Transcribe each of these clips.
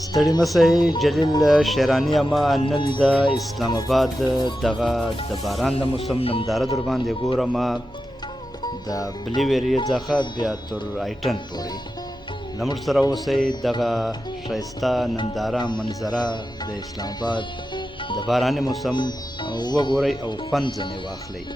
ستړي مسئ جلیل شیراني اما نن د اسلام آباد دغه د باران د موسم ننداره در باندې ګورم د بلې ویرې څخه بیا تر ایټن پورې زموږ سره اوسئ دغه ښایسته ننداره منظره د اسلام آباد د باراني موسم وګورئ او خوند ځنې واخلئ.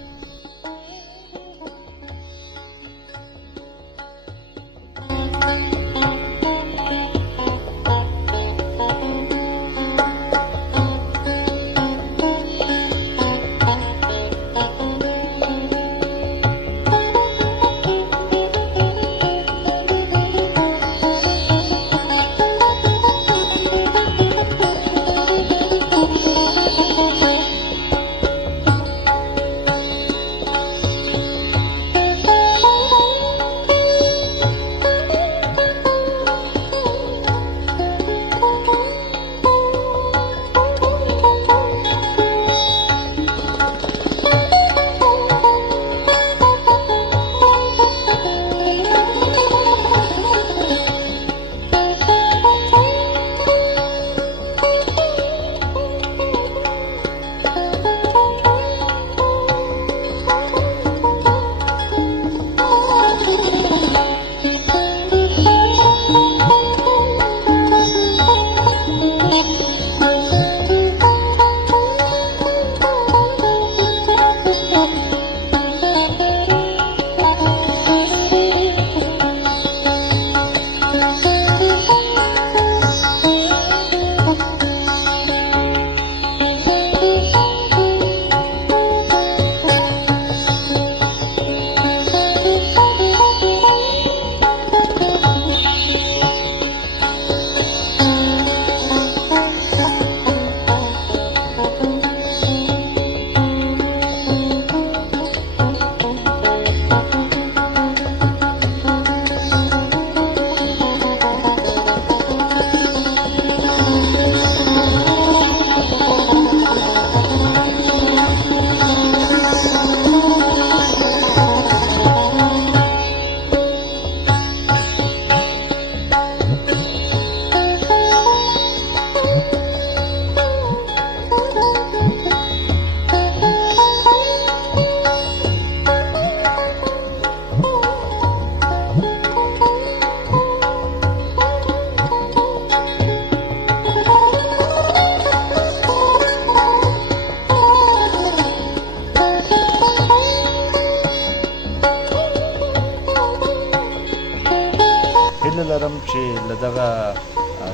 هیله لرم چې له دغه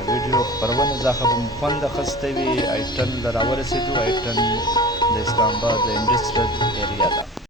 ویډیو خپرونې څخه به مو خوند اخیستی وي. ایټن له راورسېدو، ایټن د اسلام آباد د انډسټریل ایریا ده.